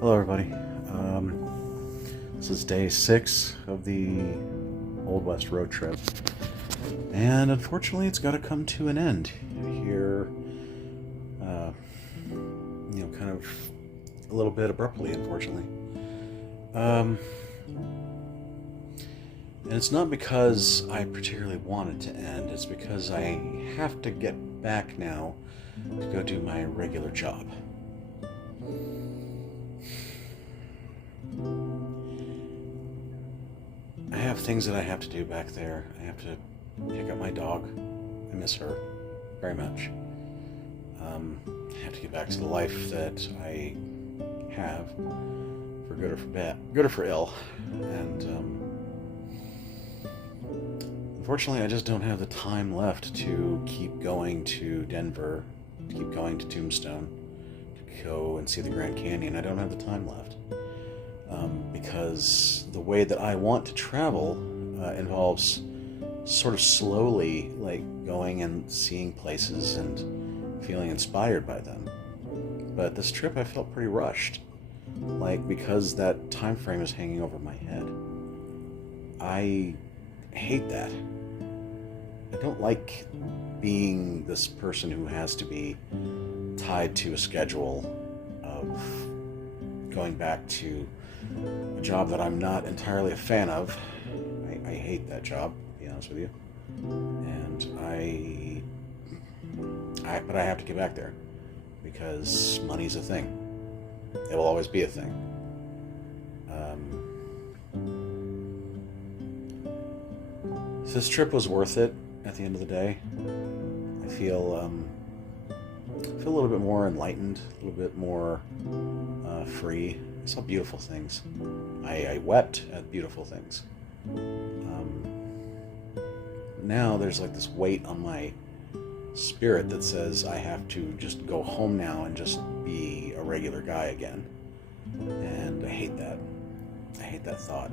Hello, everybody. This is day 6 of the Old West road trip, and unfortunately, it's got to come to an end here. Kind of a little bit abruptly, unfortunately. And it's not because I particularly want it to end. It's because I have to get back now to go do my regular job. I have things that I have to do back there. I have to pick up my dog. I miss her very much. I have to get back to the life that I have, for good or for bad, good or for ill. And unfortunately, I just don't have the time left to keep going to Denver, to keep going to Tombstone, to go and see the Grand Canyon. I don't have the time left. Because the way that I want to travel involves sort of slowly, like going and seeing places and feeling inspired by them. But this trip I felt pretty rushed, like because that time frame is hanging over my head. I hate that. I don't like being this person who has to be tied to a schedule of going back to a job that I'm not entirely a fan of. I hate that job, to be honest with you. And but I have to get back there because money's a thing. It will always be a thing. So this trip was worth it at the end of the day. I feel a little bit more enlightened, a little bit more free. I saw beautiful things. I wept at beautiful things. Now there's like this weight on my spirit that says I have to just go home now and just be a regular guy again. And I hate that. I hate that thought.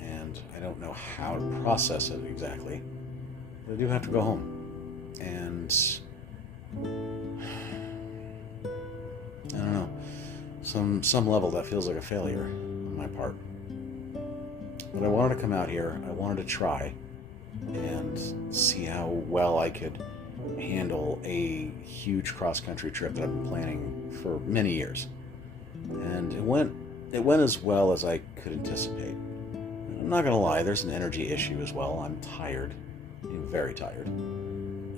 And I don't know how to process it exactly. But I do have to go home. And I don't know. Some level that feels like a failure on my part. But I wanted to come out here. I wanted to try and see how well I could handle a huge cross-country trip that I've been planning for many years. And it went as well as I could anticipate. I'm not gonna lie, there's an energy issue as well. I'm tired. I'm very tired.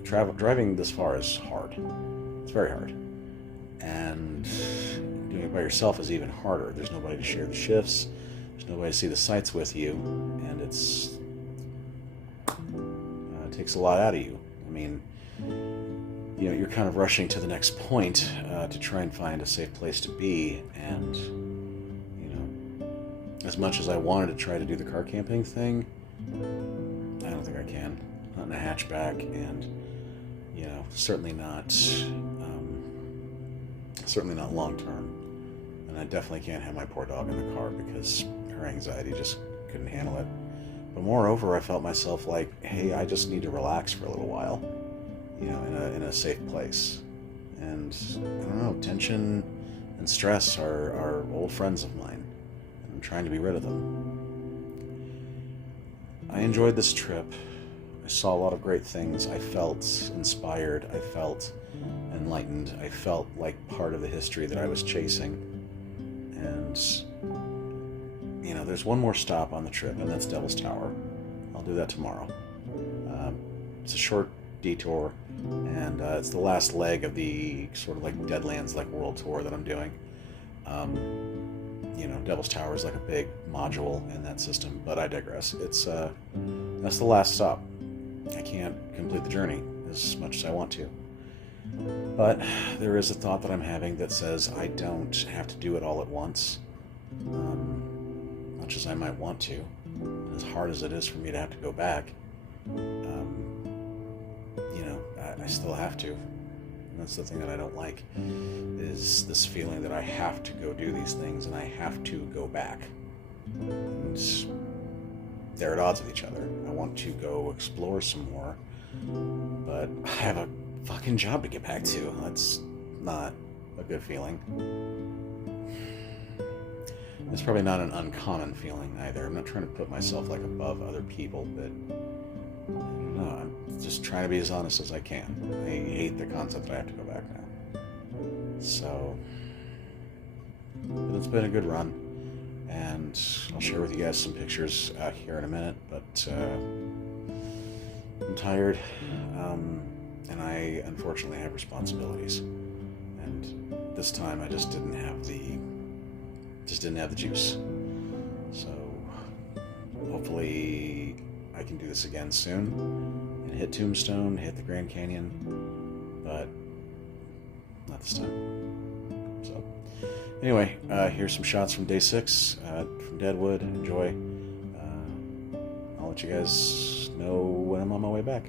Driving this far is hard. It's very hard. And doing it by yourself is even harder. There's nobody to share the shifts. There's nobody to see the sights with you, and it takes a lot out of you. I mean, you're kind of rushing to the next point to try and find a safe place to be, and as much as I wanted to try to do the car camping thing, I don't think I can. Not in a hatchback, and certainly not long term. And I definitely can't have my poor dog in the car because her anxiety just couldn't handle it. But moreover, I felt myself like, hey, I just need to relax for a little while, in a safe place. And I don't know, tension and stress are old friends of mine, and I'm trying to be rid of them. I enjoyed this trip. I saw a lot of great things. I felt inspired. I felt enlightened. I felt like part of the history that I was chasing. And there's one more stop on the trip, and that's Devil's Tower. I'll do that tomorrow. It's a short detour, and it's the last leg of the sort of like Deadlands like world tour that I'm doing. Devil's Tower is like a big module in that system, but I digress. That's the last stop. I can't complete the journey as much as I want to. But there is a thought that I'm having that says I don't have to do it all at once, much as I might want to, and as hard as it is for me to have to go back. I still have to. And that's the thing that I don't like, is this feeling that I have to go do these things and I have to go back. And they're at odds with each other. I want to go explore some more, but I have a fucking job to get back to. That's not a good feeling. It's probably not an uncommon feeling either. I'm not trying to put myself like above other people, but no, I'm just trying to be as honest as I can. I hate the concept that I have to go back now. So, but it's been a good run, and I'll share with you guys some pictures here in a minute. But I'm tired, and I unfortunately have responsibilities, and this time I just didn't have the juice. So hopefully I can do this again soon and hit Tombstone, hit the Grand Canyon, but not this time. So anyway, here's some shots from day 6 from Deadwood. Enjoy. I'll let you guys know when I'm on my way back.